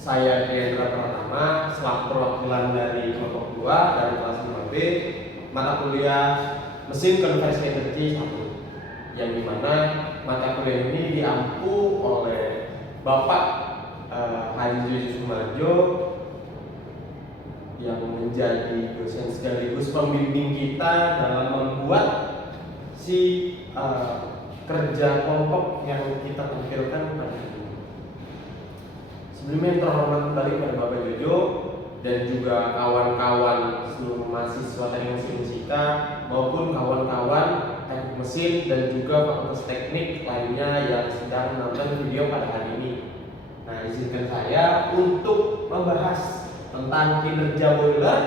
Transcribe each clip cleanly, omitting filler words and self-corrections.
Saya Hendra Pratama, selaku perwakilan dari kelompok 2 dari kelas 5B mata kuliah Mesin Konversi Energi 1, yang dimana mata kuliah ini diampu oleh Bapak Haji Yusuf Sumarjo yang menjadi dosen sekaligus pembimbing kita dalam membuat kerja kelompok yang kita tampilkan pada hari ini. Sebelumnya yang terhormat kembali pada Bapak Jojo dan juga kawan-kawan seluruh mahasiswa teknik mesin fisika maupun kawan-kawan teknik mesin dan juga fakultas teknik lainnya yang sedang menonton video pada hari ini. Nah, izinkan saya untuk membahas tentang kinerja boiler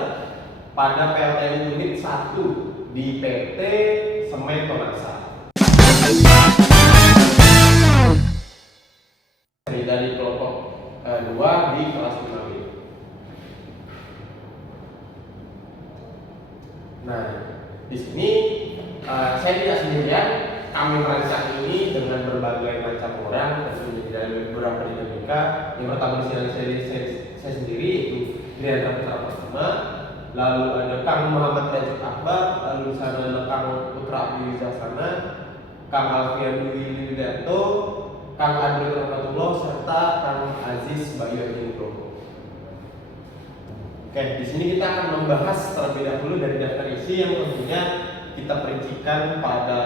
pada PLTU Unit 1 di PT Semen Tonasa. Dari kelompok 2 di kelas 5B. Nah, di sini saya tidak sendirian. Kami merancang ini dengan berbagai macam orang dan dari beberapa dinamika. Yang pertama di sini saya sendiri, yaitu Hendra Pratama. Lalu ada Kang Muhammad Rajib Akbar, lalu di sana ada Kang Putra Abdi Wijaksana, Kang Alfian Dwi Widanto, Kang Adri Rahmatullah, serta Kang Aziz Bayu Nugroho. Oke, di sini kita akan membahas terlebih dahulu dari daftar isi yang tentunya kita perincikan pada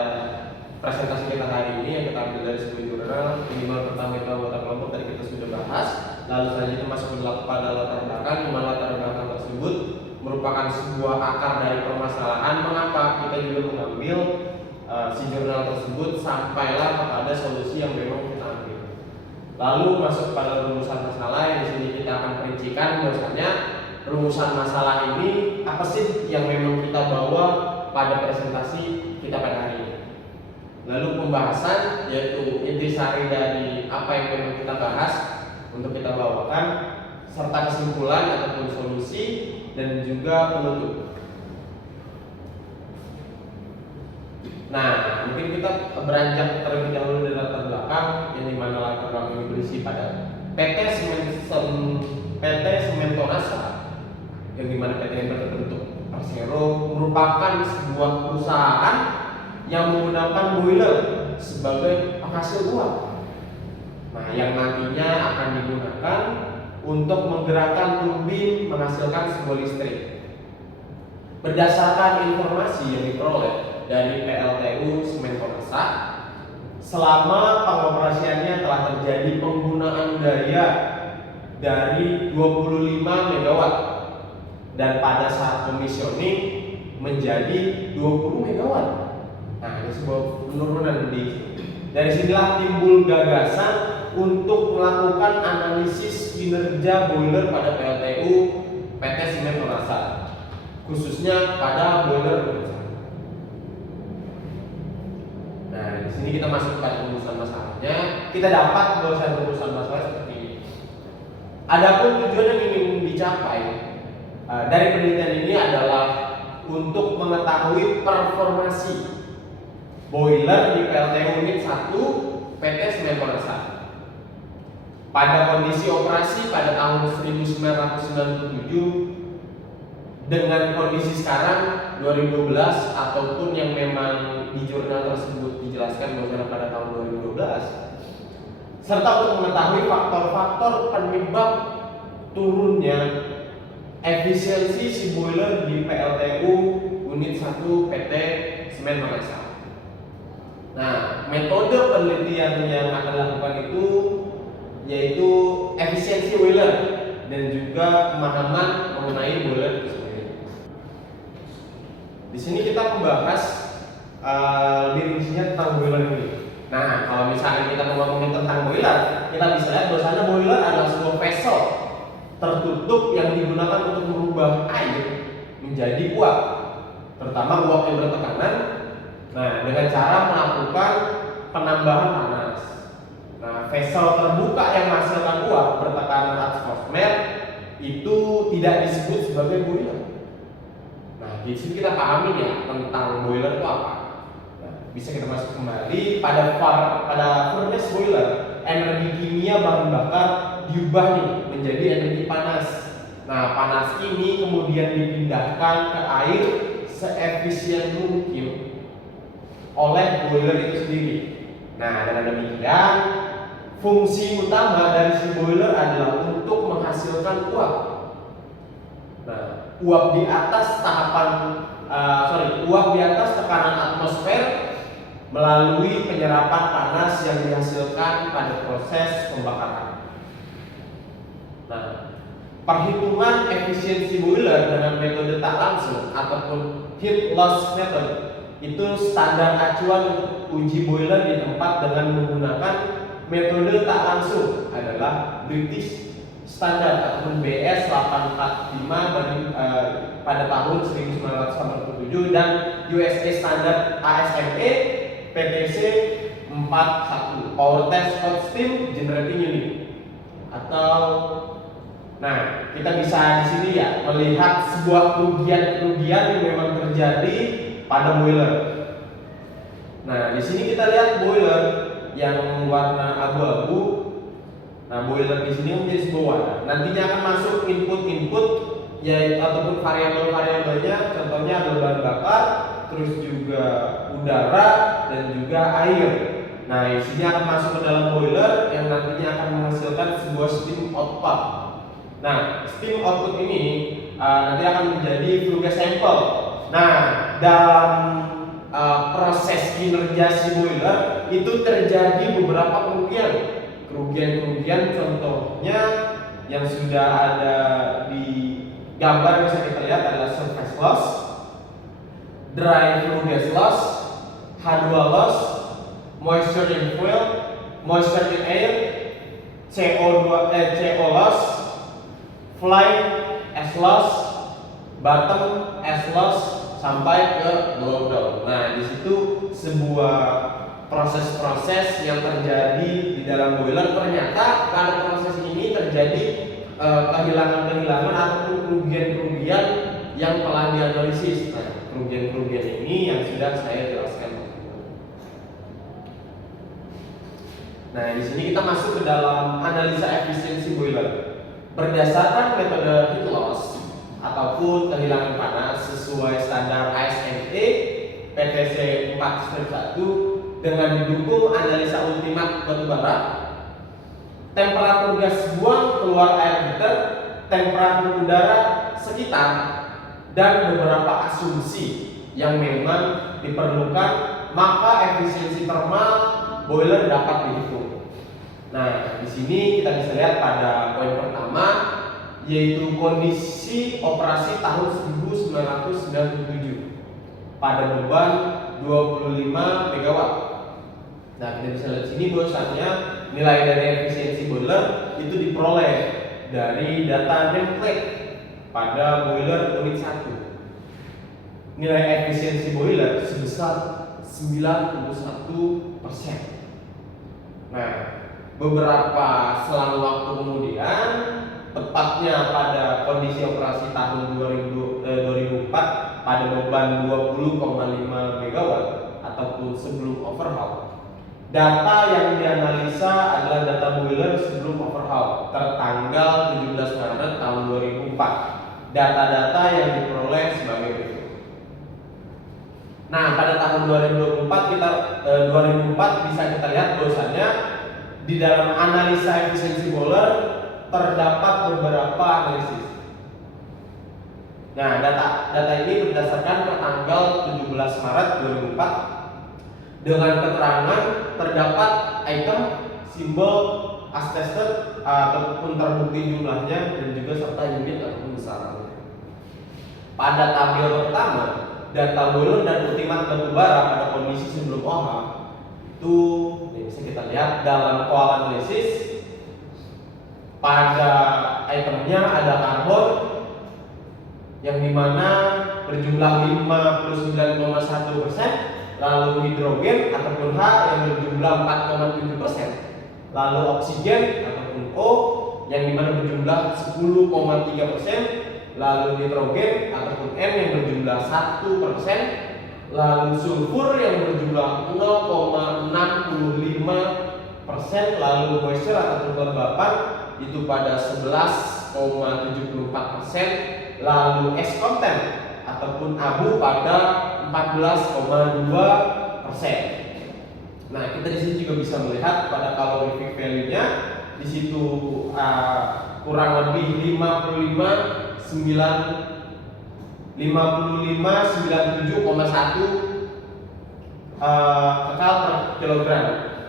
presentasi kita hari ini, yang kita ambil dari sebuah jurnal. Minimal pertama itu anggota kelompok tadi kita sudah bahas. Lalu selanjutnya masuk pada latar belakang, di mana latar belakang tersebut merupakan sebuah akar dari permasalahan mengapa kita juga mengambil si jurnal tersebut sampailah kepada solusi yang memang kita ambil. Lalu masuk pada rumusan masalah yang di sini kita akan perincikan bahwasanya rumusan masalah ini apa sih yang memang kita bawa pada presentasi kita pada hari ini. Lalu pembahasan, yaitu intisari dari apa yang memang kita bahas untuk kita bawakan, serta kesimpulan ataupun solusi dan juga penutup. Nah, mungkin kita beranjak terlebih dahulu dari latar belakang, yang dimana latar belakang ini berisi pada PT Semen Tonasa, yang dimana PT yang berbentuk Persero merupakan sebuah perusahaan yang menggunakan boiler sebagai penghasil uap. Nah, yang nantinya akan digunakan untuk menggerakkan turbin menghasilkan sebuah listrik. Berdasarkan informasi yang diperoleh dari PLTU Semen Tonasa, selama pengoperasiannya telah terjadi penggunaan daya dari 25 MW dan pada saat komisioning menjadi 20 MW. Nah, ini sebuah penurunan dari sinilah timbul gagasan untuk melakukan analisis kinerja boiler pada PLTU PT Semen Tonasa, khususnya pada boiler. Nah, di sini kita masuk pada rumusan masalahnya. Kita dapat bahwa rumusan masalah seperti ini. Adapun tujuan yang ingin dicapai dari penelitian ini adalah untuk mengetahui performasi boiler di PLTU Unit 1 PT Semen Tonasa pada kondisi operasi pada tahun 1997 dengan kondisi sekarang 2012, ataupun yang memang di jurnal tersebut dijelaskan bahwa pada tahun 2012, serta untuk mengetahui faktor-faktor penyebab turunnya efisiensi si boiler di PLTU Unit 1 PT Semen Tonasa. Nah, metode penelitian yang akan dilakukan itu yaitu efisiensi boiler dan juga pemahaman mengenai boiler itu sendiri. Di sini kita membahas lebih rincinya tentang boiler ini. Nah, kalau misalnya kita ngomongin tentang boiler, kita bisa lihat bahwasanya boiler adalah sebuah vessel tertutup yang digunakan untuk merubah air menjadi uap, terutama uap yang bertekanan. Nah, dengan cara melakukan penambahan panas. Nah, vessel terbuka yang menghasilkan uap bertekanan atmosfer itu tidak disebut sebagai boiler. Nah, di sini kita pahami ya tentang boiler itu apa. Nah, bisa kita masuk kembali pada furnace boiler energi kimia bahan bakar diubah nih menjadi energi panas. Nah, panas ini kemudian dipindahkan ke air seefisien mungkin oleh boiler itu sendiri. Nah, dengan demikian fungsi utama dari si boiler adalah untuk menghasilkan uap. Nah, uap di atas uap di atas tekanan atmosfer melalui penyerapan panas yang dihasilkan pada proses pembakaran. Nah, perhitungan efisiensi boiler dengan metode tak langsung ataupun heat loss method itu standar acuan untuk uji boiler di tempat dengan menggunakan metode tak langsung adalah British Standard ataupun BS 845 pada tahun 1987 dan USA Standard ASME PTC 41 Power Test Hot Steam Generating Unit atau kita bisa di sini ya melihat sebuah kerugian yang memang terjadi pada boiler. Nah, di sini kita lihat boiler yang warna abu-abu. Nah, boiler di sini menjadi sebuah warna. Nantinya akan masuk input yaitu ataupun variabel-variabelnya, contohnya adalah bahan bakar, terus juga udara dan juga air. Nah, di sini akan masuk ke dalam boiler yang nantinya akan menghasilkan sebuah steam output. Nah, steam output ini nanti akan menjadi flue gas sample. Nah, dalam proses kinerja si boiler itu terjadi beberapa kerugian contohnya yang sudah ada di gambar bisa kita lihat adalah surface loss, dry flue gas loss, H2 loss, moisture in fuel, moisture in air, CO loss, fly S loss, bottom S loss sampai ke blowdown. Nah, di situ sebuah proses-proses yang terjadi di dalam boiler ternyata pada proses ini terjadi kehilangan-kehilangan ataupun kerugian-kerugian yang telah dianalisis. Nah, kerugian-kerugian ini yang sudah saya jelaskan. Nah, di sini kita masuk ke dalam analisa efisiensi boiler. Berdasarkan metode heat loss ataupun kehilangan panas sesuai standar ASME PTC 4-1 dengan didukung analisa ultimat batubara, temperatur gas buang keluar air heater, temperatur udara sekitar, dan beberapa asumsi yang memang diperlukan, maka efisiensi termal boiler dapat dihitung. Nah, di sini kita bisa lihat pada poin pertama yaitu kondisi operasi tahun 1997 pada beban 25 MW. Nah, kita bisa lihat sini bahwasannya nilai dari efisiensi boiler itu diperoleh dari data nameplate pada boiler unit 1. Nilai efisiensi boiler sebesar 91%. Nah, beberapa selang waktu kemudian, tepatnya pada kondisi operasi tahun 2004 pada beban 20,5 MW ataupun sebelum overhaul. Data yang dianalisa adalah data boiler sebelum overhaul tertanggal 17 Maret tahun 2004. Data-data yang diperoleh sebagai berikut. Nah, pada tahun 2004 bisa kita lihat bahwasannya di dalam analisa efisiensi boiler terdapat beberapa analisis. Nah, data ini berdasarkan tanggal 17 Maret 2004 dengan keterangan terdapat item, simbol, as tested ataupun terbukti jumlahnya dan juga serta unit ataupun besarannya. Pada tabel pertama, data boiler dan ultimat batubara pada kondisi sebelum OHA itu bisa kita lihat dalam koal analisis. Pada itemnya ada karbon yang dimana berjumlah 59,1%, lalu hidrogen ataupun H yang berjumlah 4,7%, lalu oksigen ataupun O yang dimana berjumlah 10,3%, lalu nitrogen ataupun M yang berjumlah 1%, lalu sulfur yang berjumlah 0,65%, lalu moisture atau kelembapan itu pada 11,74%, lalu S content ataupun abu pada 14,2%. Nah, kita di sini juga bisa melihat pada calorific value-nya di situ kurang lebih 55,97,1 kekal per kilogram.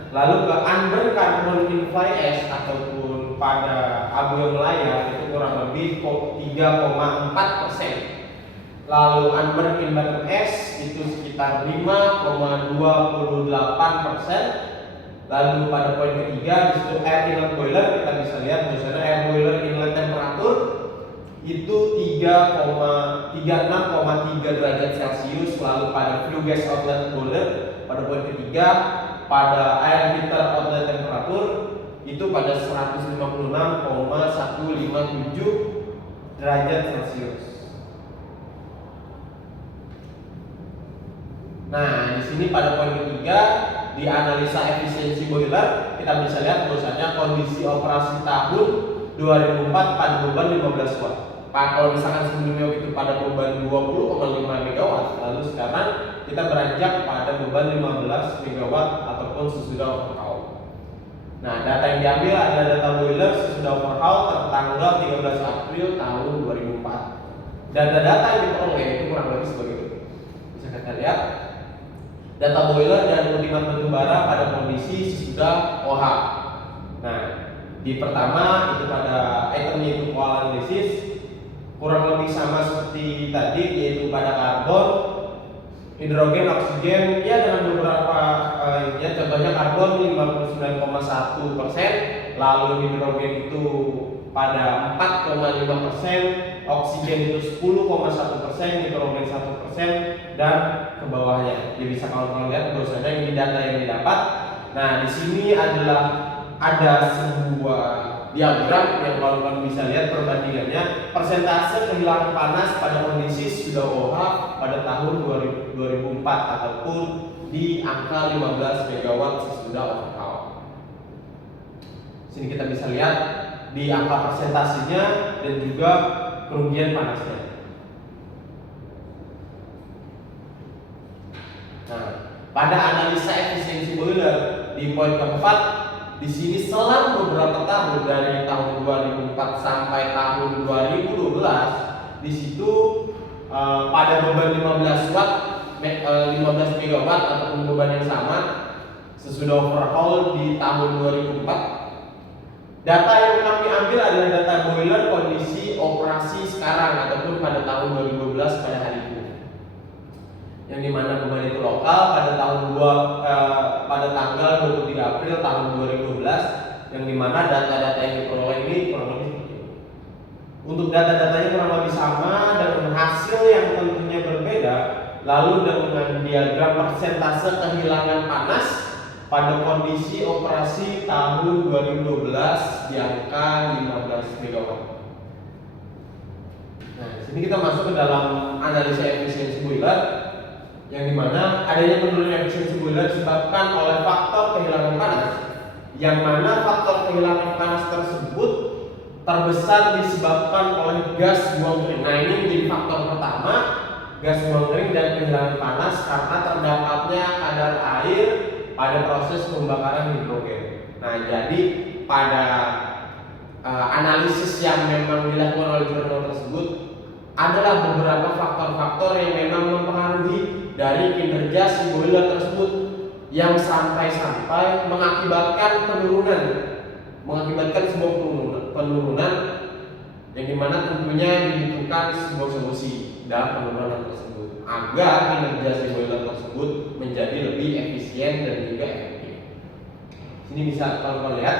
Lalu ke unburned carbon in fly ash ataupun pada abu yang melayar itu kurang lebih 3,4%. Lalu unburned in bottom ash itu sekitar 5,28%. Lalu pada poin ketiga di situ air inlet boiler, kita bisa lihat misalnya air boiler inlet temperatur itu 36,3 derajat Celcius. Lalu pada flue gas outlet boiler pada poin ketiga pada air heater outlet temperatur itu pada 156,157 derajat Celcius. Nah, di sini pada poin ketiga di analisa efisiensi boiler kita bisa lihat bahwasanya kondisi operasi tahun 2004 pada beban 15 watt. Kalau misalkan sebelumnya itu pada beban 20,5 megawatt, lalu sekarang kita beranjak pada beban 15 megawatt ataupun sesudah overhaul. Nah, data yang diambil adalah data boiler sesudah overhaul tertanggal 13 April tahun 2004. Data-data yang diperoleh itu kurang lebih sebagai itu. Bisa kita lihat data boiler dan ultimat batubara pada kondisi sesudah OH. Nah, di pertama itu pada itemnya itu pola analisis kurang lebih sama seperti tadi, yaitu pada karbon, hidrogen, oksigen, ya dengan beberapa ya contohnya karbon 59,1%, lalu hidrogen itu pada 4,5%, oksigen itu 10,1%, nitrogen 1%, dan ke bawahnya. Jadi bisa kawan-kawan lihat bahwasanya ini data yang didapat. Nah, di sini adalah ada sebuah diagram yang kawan-kawan bisa lihat perbandingannya persentase kehilangan panas pada kondisi sudah OH pada tahun 2004 ataupun di angka 15 megawatt sesudah overhaul. Sini kita bisa lihat di angka persentasenya dan juga kerugian panasnya. Nah, pada analisa efisiensi boiler di poin keempat, di sini selang beberapa tahun dari tahun 2004 sampai tahun 2012, di situ pada beban 15 megawatt ataupun beban yang sama sesudah overhaul di tahun 2004. Data yang kami ambil adalah data boiler kondisi operasi sekarang ataupun pada tahun 2012 pada hari ini. Yang dimana beban itu lokal pada pada tanggal 23 April tahun 2012, yang dimana data-data yang diperoleh ini kurang lebih seperti itu. Untuk data-datanya kurang lebih sama dengan hasil yang tentunya berbeda, lalu dengan diagram persentase kehilangan panas pada kondisi operasi tahun 2012 di angka 15 megawatt. Nah, di sini kita masuk ke dalam analisa efisiensi boiler, yang dimana adanya penurunan efisiensi boiler disebabkan oleh faktor kehilangan panas, yang mana faktor kehilangan panas tersebut terbesar disebabkan oleh gas buang kering. Nah, ini menjadi faktor pertama, gas buang kering dan kehilangan panas karena terdapatnya kadar air pada proses pembakaran hidrogen. Nah, jadi pada analisis yang memang dilakukan oleh jurnal tersebut adalah beberapa faktor-faktor yang memang mempengaruhi dari kinerja si boiler tersebut, yang sampai-sampai mengakibatkan sebuah penurunan yang dimana tentunya dibutuhkan sebuah solusi dalam penurunan tersebut agar kinerja si boiler tersebut menjadi lebih efisien dan juga efektif. Sini bisa kalian lihat.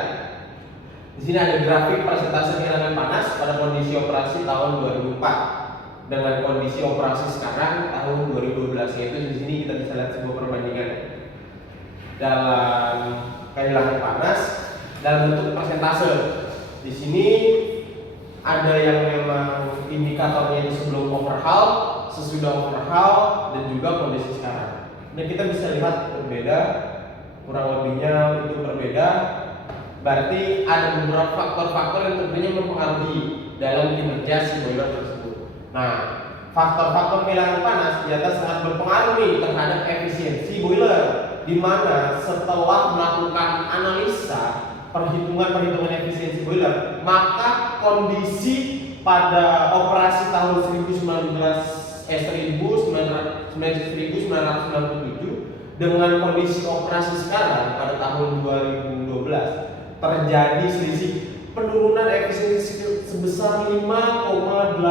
Di sini ada grafik persentase kehilangan panas pada kondisi operasi tahun 2004 dengan kondisi operasi sekarang tahun 2012, yaitu di sini kita bisa lihat sebuah perbandingan dalam kehilangan panas dalam bentuk persentase. Di sini ada yang memang indikatornya itu sebelum overhaul, sesudah overhaul, dan juga kondisi sekarang. Dan kita bisa lihat berbeda kurang lebihnya itu berbeda. Berarti ada beberapa faktor-faktor yang tentunya mempengaruhi dalam kinerja si boiler tersebut. Nah, faktor-faktor kehilangan panas di atas sangat berpengaruh nih terhadap efisiensi boiler, di mana setelah melakukan analisa perhitungan efisiensi boiler, maka kondisi pada operasi tahun 1997 dengan kondisi operasi sekarang pada tahun 2012 terjadi selisih penurunan efisiensi sebesar 5,84%.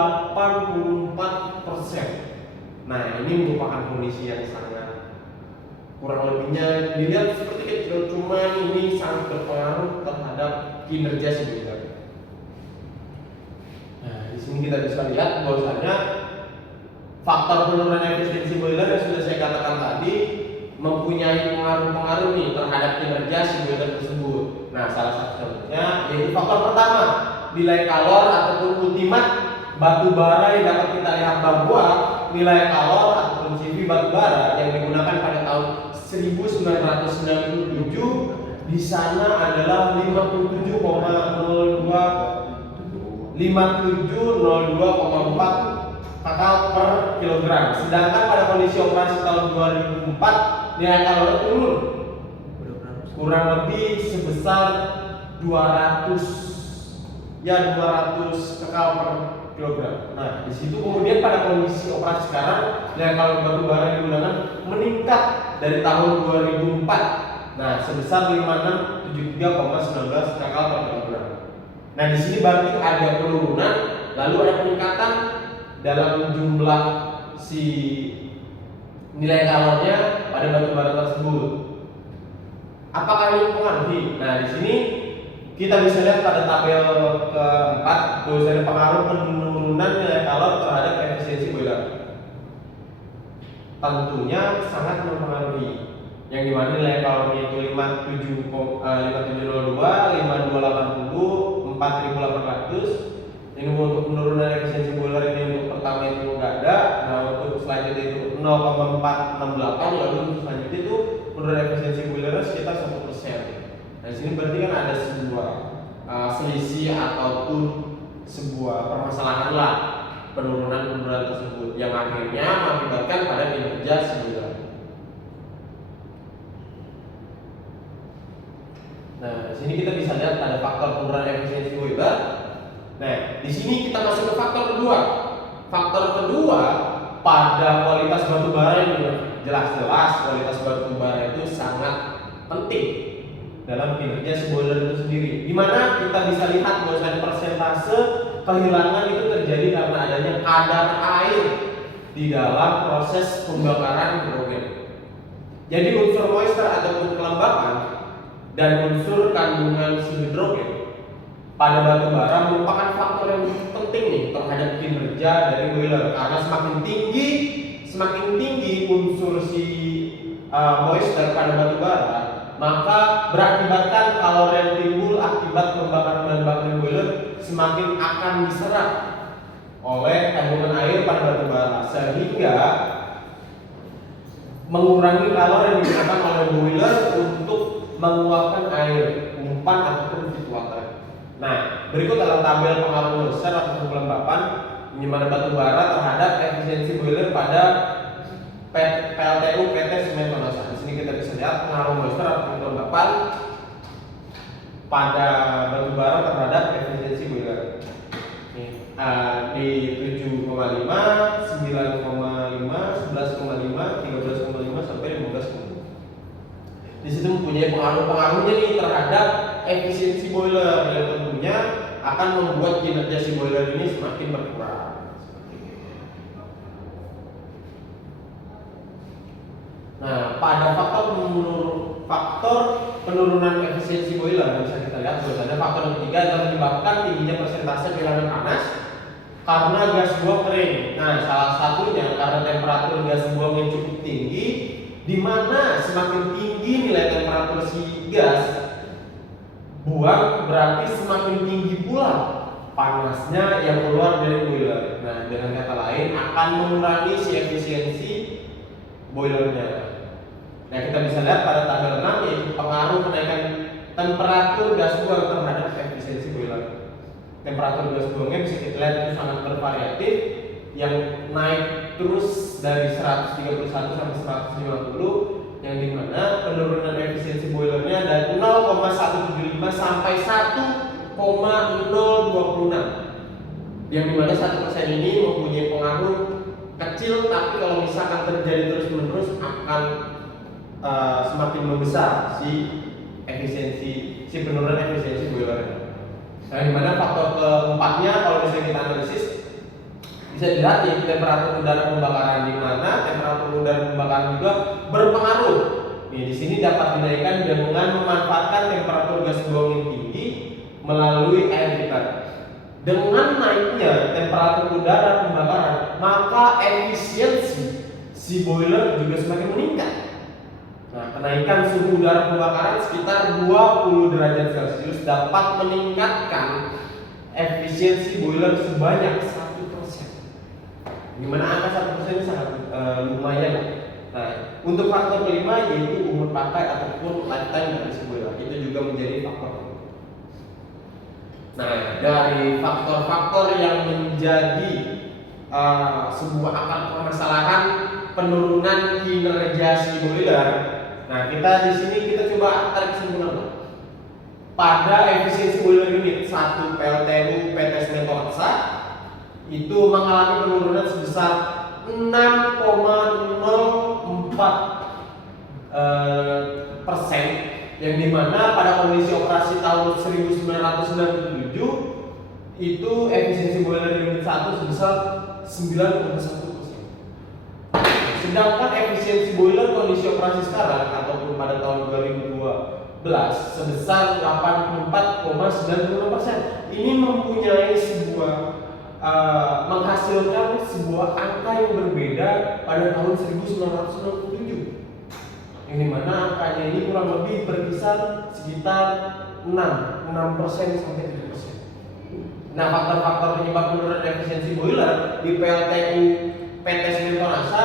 Nah, ini merupakan kondisi yang sangat, kurang lebihnya dilihat seperti kecil, cuma ini sangat berpengaruh terhadap kinerja si boiler. Nah, di sini kita bisa lihat bahwasanya faktor penurunan efisiensi boiler yang sudah saya katakan tadi mempunyai pengaruh nih terhadap kinerja si boiler tersebut. Nah, salah satu contohnya yaitu faktor pertama, nilai kalor ataupun ultimat batu bara yang dapat kita lihat bahwa nilai kalor ataupun CV batu bara yang digunakan pada tahun 1997 di sana adalah 5702,4 kakal per kilogram. Sedangkan pada kondisi operasi tahun 2004 nilai kalor turun kurang lebih sebesar 200 kakal per kilogram. Nah, di situ kemudian pada kondisi operasi sekarang nilai kalor batu bara yang digunakan meningkat dari tahun 2004. Nah, sebesar 5673,19 kakal per kilogram. Nah, di sini berarti ada penurunan lalu ada peningkatan dalam jumlah si nilai kalornya pada batu bara tersebut. Apakah ini mempengaruhi? Nah, di sini kita bisa lihat pada tabel keempat bahwasanya pengaruh penurunan nilai kalor terhadap efisiensi boiler. Tentunya sangat mempengaruhi. Yang dimana nilai kalornya itu 5702, 5280, 4800. Ini untuk penurunan efisiensi boiler ini untuk pertama itu enggak ada. Nah, untuk selanjutnya itu 0,468, lalu untuk selanjutnya itu penurunan efisiensi boiler sekitar 1%. Nah, sini berarti kan ada sebuah selisih ataupun sebuah permasalahan lah penurunan tersebut yang akhirnya mengakibatkan pada kinerja si boiler. Nah, di sini kita bisa lihat ada faktor penurunan efisiensi boiler. Nah, di sini kita masuk ke faktor kedua. Faktor kedua pada kualitas batu bara ini jelas-jelas kualitas batu bara itu sangat penting dalam kinerja si boiler itu sendiri. Di mana kita bisa lihat bahwa persentase kehilangan itu terjadi karena adanya kadar air di dalam proses pembakaran hidrogen. Jadi unsur moisture ataupun kelembapan dan unsur kandungan si hidrogen pada batu bara merupakan faktor yang penting nih terhadap kinerja dari boiler, karena semakin tinggi unsur si moisture pada batu bara, maka berakibatkan kalori yang timbul akibat pembakaran bahan bakar boiler semakin akan diserap oleh kandungan air pada batu bara, sehingga mengurangi kalori yang digunakan oleh boiler untuk mengeluarkan air umpan ataupun feed water. Nah, berikut adalah tabel pengaruh moisture atau kelembapan di mana batu bara terhadap efisiensi boiler pada PLTU PT Semen Tonosa. Di sini kita bisa lihat pengaruh moisture atau kelembapan pada batu bara terhadap efisiensi boiler. Di 7,5, 9,5, 11,5, 13,5 sampai 15,5. Di situ mempunyai pengaruhnya nih terhadap efisiensi boiler yang tentunya akan membuat kinerja si boiler ini semakin berkurang. Nah, pada faktor penurunan efisiensi boiler bisa kita lihat bahwasanya faktor yang ketiga adalah menyebabkan tingginya persentase kehilangan panas karena gas buang kering. Nah, salah satunya karena temperatur gas buang yang cukup tinggi, di mana semakin tinggi nilai temperatur si gas buang berarti semakin tinggi pula panasnya yang keluar dari boiler. Nah, dengan kata lain akan mengurangi si efisiensi boilernya. Nah, kita bisa lihat pada tanggal 6 yaitu pengaruh kenaikan temperatur gas buang terhadap efisiensi boiler. Temperatur gas buangnya bisa kita lihat itu sangat bervariatif, yang naik terus dari 131 sampai 150, yang dimana penurunan efisiensi boilernya dari 0,175 sampai 1,026, yang dimana 1% ini mempunyai pengaruh kecil, tapi kalau misalkan terjadi terus menerus akan semakin membesar si penurunan efisiensi boiler. Nah, dimana faktor keempatnya kalau misalnya kita analisis bisa dilihat yaitu temperatur udara pembakaran, di mana temperatur udara pembakaran juga berpengaruh. Di sini dapat dinaikkan dengan memanfaatkan temperatur gas buang yang tinggi melalui air heater. Dengan naiknya temperatur udara pembakaran, maka efisiensi si boiler juga semakin meningkat. Nah, kenaikan suhu udara pembakaran sekitar 20 derajat Celcius dapat meningkatkan efisiensi boiler sebanyak 1%. Dimana angka 1% ini sangat lumayan. Nah, untuk faktor kelima yaitu umur pakai ataupun lifetime dari si boiler, itu juga menjadi faktor. Nah, dari faktor-faktor yang menjadi sebuah akar permasalahan penurunan kinerja si boiler, nah kita di sini kita coba tarik kesimpulan. Pada efisiensi boiler unit 1 PLTU PT Semen Toraksa itu mengalami penurunan sebesar 6,04%, yang dimana pada kondisi operasi tahun 1997 itu efisiensi boiler unit 1 sebesar 9,1%. Sedangkan efisiensi boiler kondisi operasi sekarang ataupun pada tahun 2012 sebesar 84,96%. Ini mempunyai sebuah menghasilkan sebuah angka yang berbeda pada tahun 1997. Yang dimana angkanya ini kurang lebih berkisar sekitar 6% sampai 7%. Nah, faktor-faktor penyebab penurunan efisiensi boiler di PLTU PT Semen Toraksa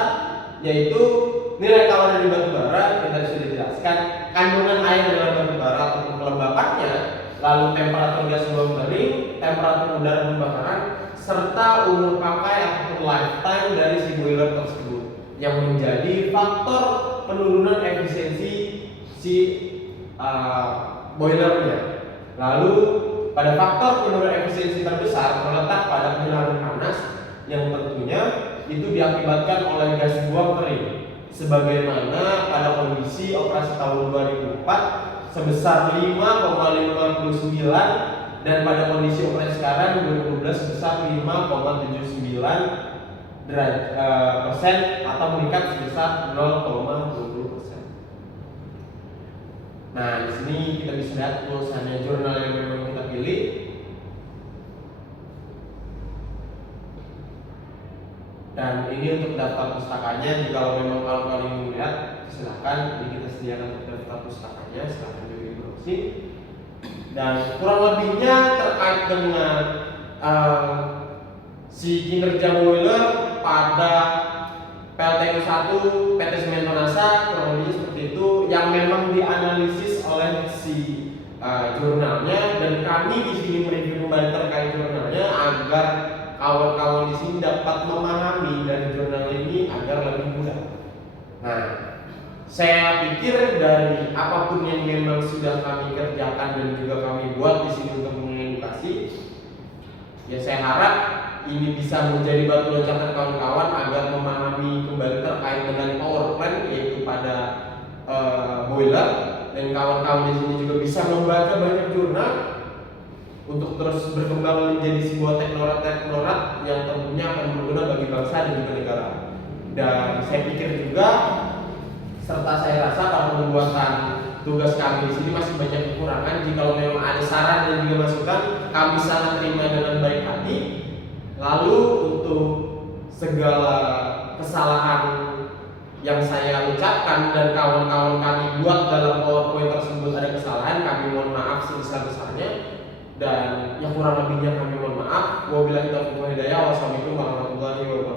yaitu nilai tawar dari batu bara, kita sudah jelaskan, kandungan air dalam batu bara ataupun kelembapannya, lalu temperatur gas buang kering, temperatur udara pembakaran, serta umur pakai ataupun lifetime dari si boiler tersebut yang menjadi faktor penurunan efisiensi si boilernya. Lalu pada faktor penurunan efisiensi terbesar terletak pada penghilangan panas yang tentunya itu diakibatkan oleh gas buang kering, sebagaimana pada kondisi operasi tahun 2004 sebesar 5,59 dan pada kondisi operasi sekarang 2012 sebesar 5,79% atau meningkat sebesar 0,20%. Nah, di sini kita bisa lihat tulisannya jurnal yang memang kita pilih. Dan ini untuk daftar pustakanya, jika memang kalau ingin melihat silahkan, ini kita sediakan untuk daftar pustakanya, silahkan juga dibrowsing. Dan kurang lebihnya terkait dengan si kinerja boiler pada PLTU 1 PT Semen Toraksa kurang lebihnya seperti itu yang memang dianalisis oleh si jurnalnya, dan kami di sini mereview kembali terkait jurnalnya agar kawan-kawan di sini dapat memahami dari jurnal ini agar lebih mudah. Nah, saya pikir dari apapun yang memang sudah kami kerjakan dan juga kami buat di sini untuk mengedukasi, ya saya harap ini bisa menjadi batu loncatan kawan-kawan agar memahami kembali terkait dengan power plant yaitu pada boiler, dan kawan-kawan di sini juga bisa membaca banyak jurnal untuk terus berkembang menjadi sebuah teknorat yang tentunya akan berguna bagi bangsa dan juga negara. Dan saya pikir juga serta saya rasa para pembuatan tugas kami di sini masih banyak kekurangan. Jika memang ada saran dan juga masukan, kami sangat terima dengan baik hati. Lalu untuk segala kesalahan yang saya ucapkan dan kawan-kawan kami buat dalam PowerPoint tersebut ada kesalahan, kami mohon maaf sebesar-besarnya. Dan yang kurang lebihnya kami mohon maaf. Wabillahi taufiq wal hidayah. Wassalamualaikum warahmatullahi wabarakatuh.